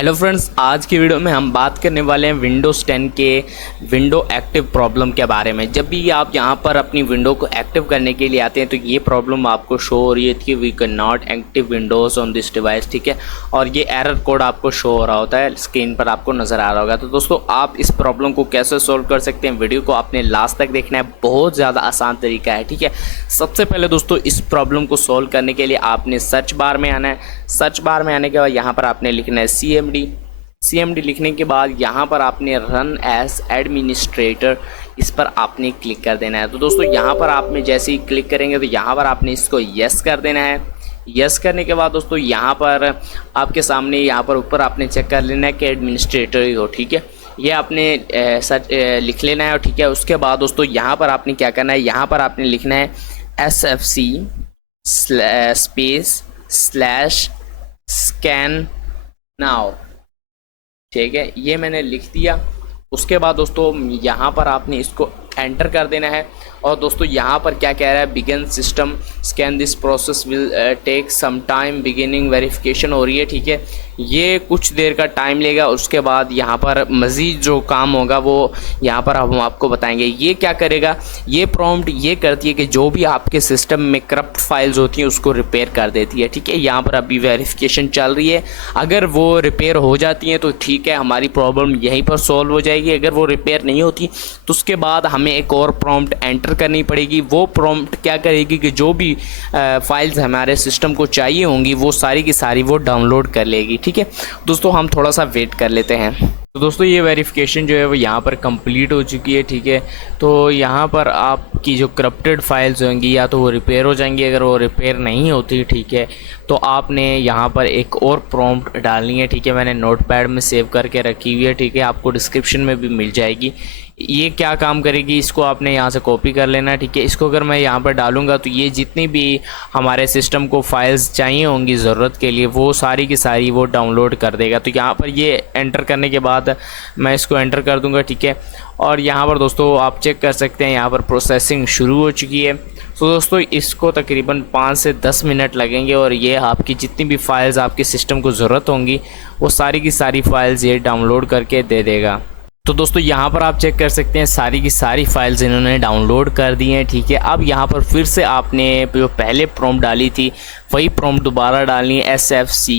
Hello friends, आज की video में हम बात करने वाले हैं विंडोज़ 10 के विंडो एक्टिव प्रॉब्लम के बारे में। जब भी आप यहां पर अपनी विंडो को एक्टिव करने के लिए आते हैं तो ये प्रॉब्लम आपको शो हो रही है कि we can not active Windows on this device, ठीक है। और ये एरर कोड आपको शो हो रहा होता है, स्क्रीन पर आपको नज़र आ रहा होगा। तो दोस्तों, आप इस प्रॉब्लम को कैसे सोल्व कर सकते हैं, वीडियो को आपने लास्ट तक देखना है। बहुत ज़्यादा आसान तरीका है, ठीक है। सबसे पहले दोस्तों, इस प्रॉब्लम को सोल्व करने के लिए आपने सर्च बार में आना है। सर्च बार में आने के बाद यहाँ पर आपने लिखना है CMD लिखने के बाद यहाँ पर आपने रन एज एडमिनिस्ट्रेटर, इस पर आपने क्लिक कर देना है। तो दोस्तों, यहाँ पर आपने जैसे ही क्लिक करेंगे तो यहाँ पर आपने इसको यस कर देना है। यस करने के बाद दोस्तों, यहाँ पर आपके सामने यहाँ पर ऊपर आपने चेक कर लेना है कि एडमिनिस्ट्रेटर ही हो, ठीक है। ये आपने लिख लेना है, ठीक है। उसके बाद दोस्तों, यहाँ पर आपने क्या करना है, यहाँ पर आपने लिखना है SFC /scan now, ठीक है। ये मैंने लिख दिया। उसके बाद दोस्तों, यहाँ पर आपने इसको एंटर कर देना है। और दोस्तों, यहाँ पर क्या कह रहा है, begin system scan, this process will take some time, beginning verification हो रही है, ठीक है। ये कुछ देर का टाइम लेगा। उसके बाद यहाँ पर मज़ीद जो काम होगा वो यहाँ पर हम आपको बताएंगे। ये क्या करेगा, ये प्रॉम्प्ट ये करती है कि जो भी आपके सिस्टम में करप्ट फाइल्स होती हैं उसको रिपेयर कर देती है, ठीक है। यहाँ पर अभी वेरिफिकेशन चल रही है। अगर वो रिपेयर हो जाती हैं तो ठीक है, हमारी प्रॉब्लम यहीं पर सॉल्व हो जाएगी। अगर वो रिपेयर नहीं होती तो उसके बाद हमें एक और प्रॉम्प्ट एंटर करनी पड़ेगी। वो प्रॉम्प्ट क्या करेगी कि जो भी फाइल्स हमारे सिस्टम को चाहिए होंगी वो सारी की सारी वो डाउनलोड कर लेगी, ठीक है। दोस्तों, हम थोड़ा सा वेट कर लेते हैं। तो दोस्तों, ये वेरिफिकेशन जो है वो यहाँ पर कंप्लीट हो चुकी है, ठीक है। तो यहाँ पर आपकी जो करप्टेड फाइल्स होंगी या तो वो रिपेयर हो जाएंगी। अगर वो रिपेयर नहीं होती, ठीक है, तो आपने यहाँ पर एक और प्रॉम्प्ट डालनी है, ठीक है। मैंने नोटपैड में सेव करके रखी हुई है, ठीक है। आपको डिस्क्रिप्शन में भी मिल जाएगी। ये क्या काम करेगी, इसको आपने यहाँ से कॉपी कर लेना है, ठीक है। इसको अगर मैं यहाँ पर डालूंगा तो ये जितनी भी हमारे सिस्टम को फाइल्स चाहिए होंगी ज़रूरत के लिए वो सारी की सारी वो डाउनलोड कर देगा। तो यहाँ पर ये एंटर करने के बाद मैं इसको एंटर कर दूंगा, ठीक है। और यहाँ पर दोस्तों आप चेक कर सकते हैं, यहाँ पर प्रोसेसिंग शुरू हो चुकी है। तो दोस्तों, इसको तकरीबन 5 से 10 मिनट लगेंगे और ये आपकी जितनी भी फाइल्स आपके सिस्टम को ज़रूरत होंगी वो सारी की सारी फाइल्स ये डाउनलोड करके दे देगा। तो दोस्तों, यहाँ पर आप चेक कर सकते हैं सारी की सारी फाइल्स इन्होंने डाउनलोड कर दी हैं, ठीक है। अब यहाँ पर फिर से आपने जो पहले प्रॉम्प्ट डाली थी वही प्रॉम्प्ट दोबारा डालनी है, SFC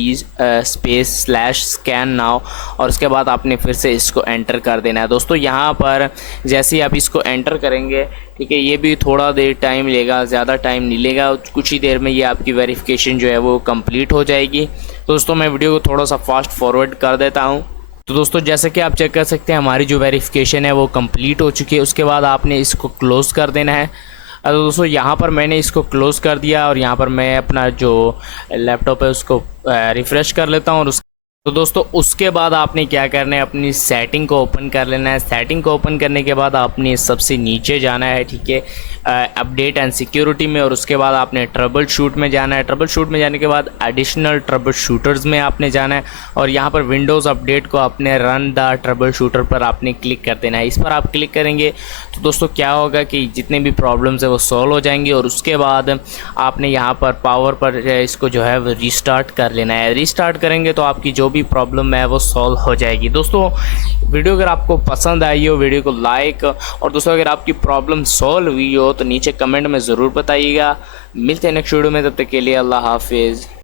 /scan now, और उसके बाद आपने फिर से इसको एंटर कर देना है। दोस्तों, यहाँ पर जैसे ही आप इसको एंटर करेंगे, ठीक है, ये भी थोड़ा देर टाइम लेगा, ज़्यादा टाइम नहीं लेगा। कुछ ही देर में ये आपकी वेरिफिकेशन जो है वो कंप्लीट हो जाएगी। दोस्तों, मैं वीडियो को थोड़ा सा फास्ट फॉरवर्ड कर देता हूँ। तो दोस्तों, जैसे कि आप चेक कर सकते हैं हमारी जो वेरिफिकेशन है वो कंप्लीट हो चुकी है। उसके बाद आपने इसको क्लोज़ कर देना है। तो दोस्तों, यहाँ पर मैंने इसको क्लोज़ कर दिया और यहाँ पर मैं अपना जो लैपटॉप है उसको रिफ़्रेश कर लेता हूँ। और तो दोस्तों, उसके बाद आपने क्या करना है, अपनी सेटिंग को ओपन कर लेना है। सेटिंग को ओपन करने के बाद आपने सबसे नीचे जाना है, ठीक है, अपडेट एंड सिक्योरिटी में। और उसके बाद आपने ट्रबल शूट में जाना है। ट्रबल शूट में जाने के बाद एडिशनल ट्रबल शूटर्स में आपने जाना है और यहाँ पर विंडोज़ अपडेट को आपने रन द ट्रबल शूटर पर आपने क्लिक कर देना है। इस पर आप क्लिक करेंगे तो दोस्तों क्या होगा कि जितने भी प्रॉब्लम्स है वो सॉल्व हो जाएंगी। और उसके बाद आपने यहाँ पर पावर पर इसको जो है वो रीस्टार्ट कर लेना है। रीस्टार्ट करेंगे तो आपकी जो भी प्रॉब्लम है वो सॉल्व हो जाएगी। दोस्तों, वीडियो अगर आपको पसंद आई हो वीडियो को लाइक, और दोस्तों अगर आपकी प्रॉब्लम सॉल्व हुई हो तो नीचे कमेंट में ज़रूर बताइएगा। मिलते हैं नेक्स्ट वीडियो में, तब तक के लिए अल्लाह हाफिज़।